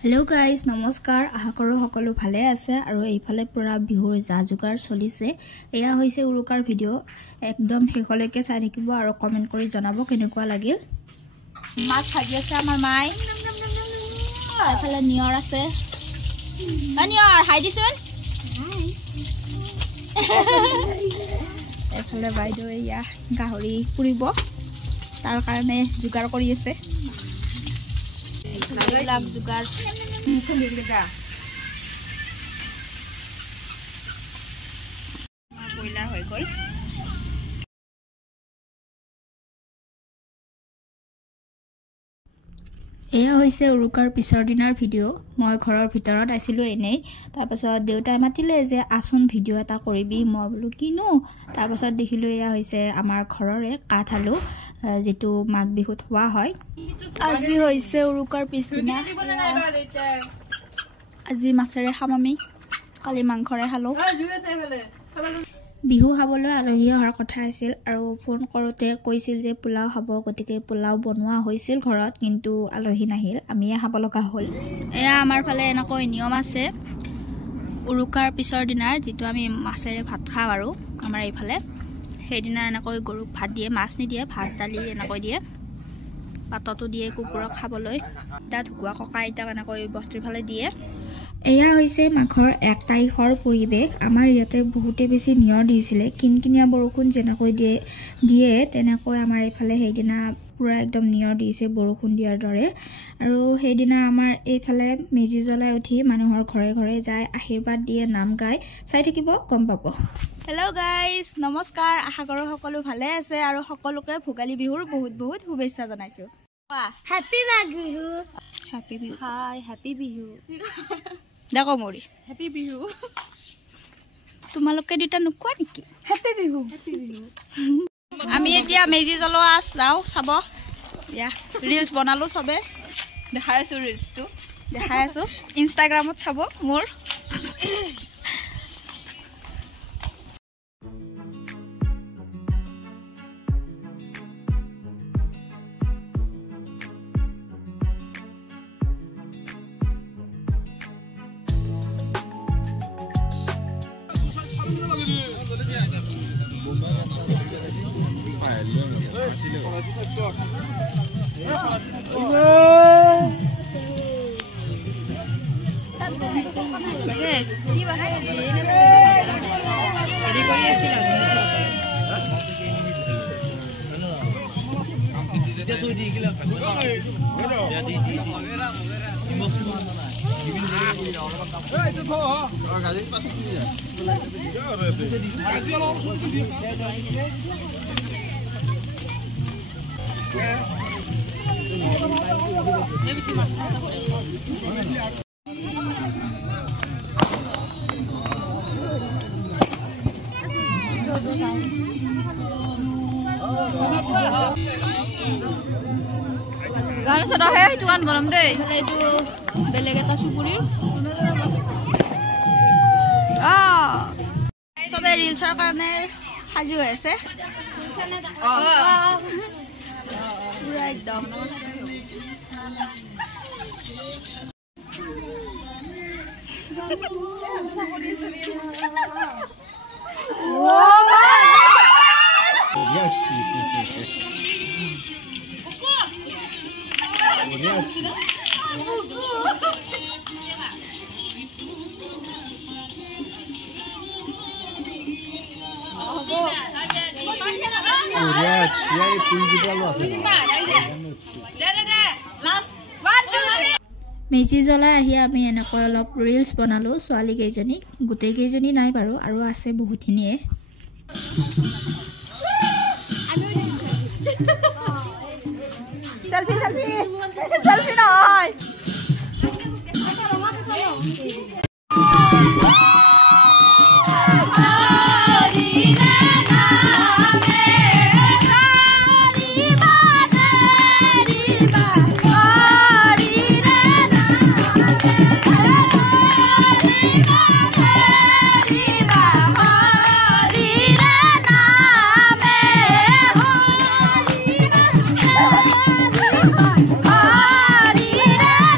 Hello guys नमस्कार आशा करो সকলো ভালে আছে আৰু এইফালে পুৰা বিহুৰ জাজুগাৰ চলিছে এয়া হৈছে উৰুকাৰ ভিডিও একদম হেকলৈকে চাই থাকিব আৰু কমেন্ট কৰি জনাব কেনেকুৱা লাগিল মাছ ভাজি আছে আমাৰ মাই এইফালে নিয়ৰ আছে নিয়ৰ হাই দিছুন এইফালে বাইদেউ এয়া গাহৰি পুৰিব তাৰ কাৰণে জুগাৰ কৰি আছে লাগ জুগাৰ ব্ৰইলাৰ হৈ গ'ল এয়া হৈছে উৰুকাৰ পিছৰ দিনৰ ভিডিও মই ঘৰৰ ভিতৰত আছিলো এনেই তাৰ পাছত দেউতাই মাতিলে যে আসন ভিডিও এটা কৰিবি মই বলো কিনো তাৰ পাছত দেখিলো এয়া হৈছে আমাৰ ঘৰৰে কাঠালু যেটো মাঘ বিহুত হোৱা হয় আজি হৈছে উৰুকাৰ পিছদিনা আজি মাছেৰে খামামি কালি মাংসৰে খালো বিহু খাবলৈ আলহী অহাৰ কথা আছিল আৰু ফোন কৰোতে কৈছিল যে পোলাও খাব গতিকে পোলাও বনোৱা হৈছিল ঘৰত কিন্তু আলহী নাহিল আমিয়ে খাব লগা হ'ল এয়া আমাৰ ফালে এনেকৈ নিয়ম আছে উৰুকাৰ পিছৰ দিনাৰ যেটো আমি মাছেৰে ভাত খাওঁ আৰু আমাৰ এইফালে সেইদিনা এনেকৈ গৰুক ভাত দিয়ে মাছ নিদিয়ে ভাত দালি এনেকৈ দিয়ে পাতটো দিয়ে কুকুৰক খাবলৈ তাত ঢুকুৱা ককা আইতাক এনেকৈ বস্তিৰ ফালে দিয়ে এয়া হৈছে মাঘৰ 1 তাৰিখৰ পৰিবেশ আমাৰ ইয়াতে বহুতে বেছি নিয়ৰ দিছিলে কিনকিনিয়া বৰষুণ যেনেকৈ দিয়ে তেনেকৈ আমাৰ এইফালে সেইদিনা পুৰা একদম নিয়ৰ দিছে বৰষুণ দিয়াৰ দৰে আৰু সেইদিনা আমাৰ এইফালে মেজি জ্বলাই উঠি মানুহৰ ঘৰে ঘৰে যায় আশীৰ্বাদ দিয়ে নাম গায় চাই থাকিব গম পাব হেল্ল' গাইস নমস্কাৰ আশা কৰো সকলো ভালে আছে আৰু সকলোকে ভোগালী বিহুৰ বহুত বহুত শুভেচ্ছা জনাইছো happy Magh Bihu happy Bihu hi happy Bihu দেখো মৰি হ্যাপি বিহু তোমালোকে দুটা নোকোৱা নেকি হ্যাপি বিহু আমি এতিয়া মেজি জ্বলোৱা যাও চাব ইয়া ৰিলছ বনালো সবে দেখাই আছো ৰিলছটো দেখাই আছো ইনষ্টাগ্ৰামত চাব মোৰ গান সদা হে এইটো গান বনাম দেই এইটো বেলেগ এটা সুপুৰীৰ সবে ৰিলছৰ কাৰণে সাজু হৈ আছে পুৰা একদম মেজি জ্বলাই আহি আমি এনেকৈ অলপ ৰিলছ বনালো ছোৱালী কেইজনী গোটেই কেইজনী নাই বাৰু আৰু আছে বহুতখিনিয়ে সেলফি সেলফি সেলফি নহয় Hari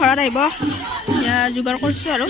ঘৰত আহিব যোগাৰ কৰিছো আৰু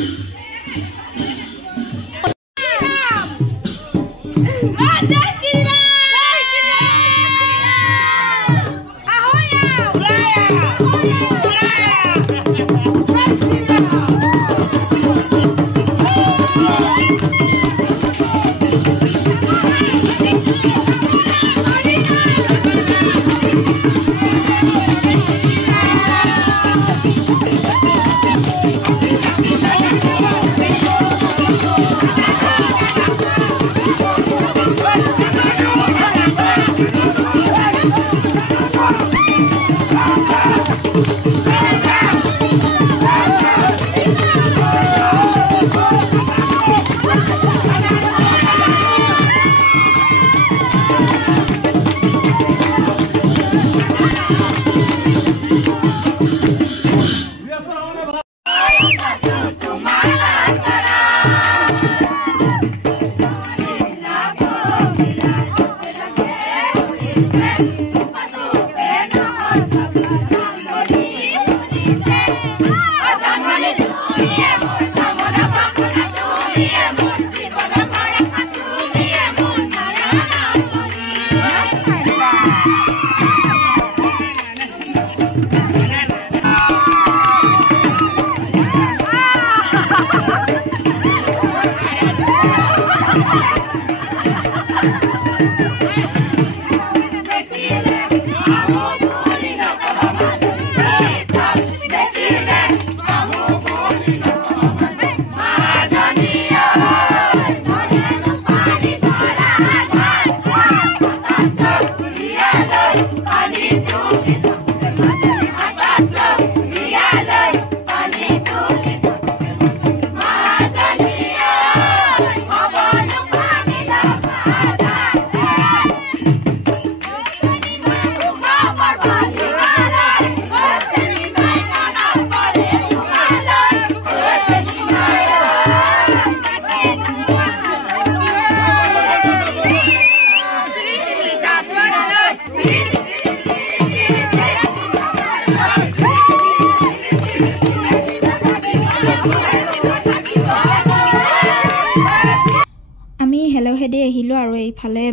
হেদি আহিলো আৰু এইফালে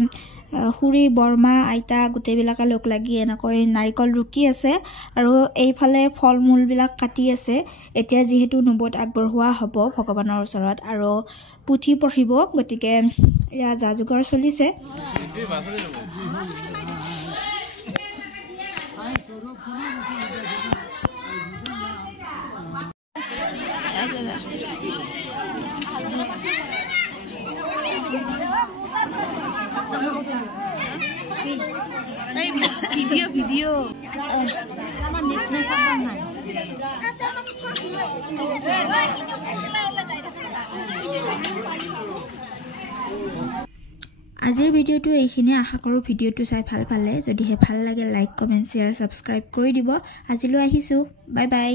খুৰী বৰমা আইতা গোটেইবিলাকে লগ লাগি এনেকৈ নাৰিকল ৰুকি আছে আৰু এইফালে ফল মূলবিলাক কাটি আছে এতিয়া যিহেতু নবত আগবঢ়োৱা হ'ব ভগৱানৰ ওচৰত আৰু পুথি পঢ়িব গতিকে ইয়া যাজুগৰ চলিছে video. Sama nih sama আজিৰ ভিডিঅ'টো এইখিনি আশা কৰোঁ ভিডিঅ'টো চাই ভাল পালে যদিহে ভাল লাগে লাইক কমেন্ট শ্বেয়াৰ সাবস্ক্ৰাইব কৰি দিব আজিলৈ আহিছো বাই বাই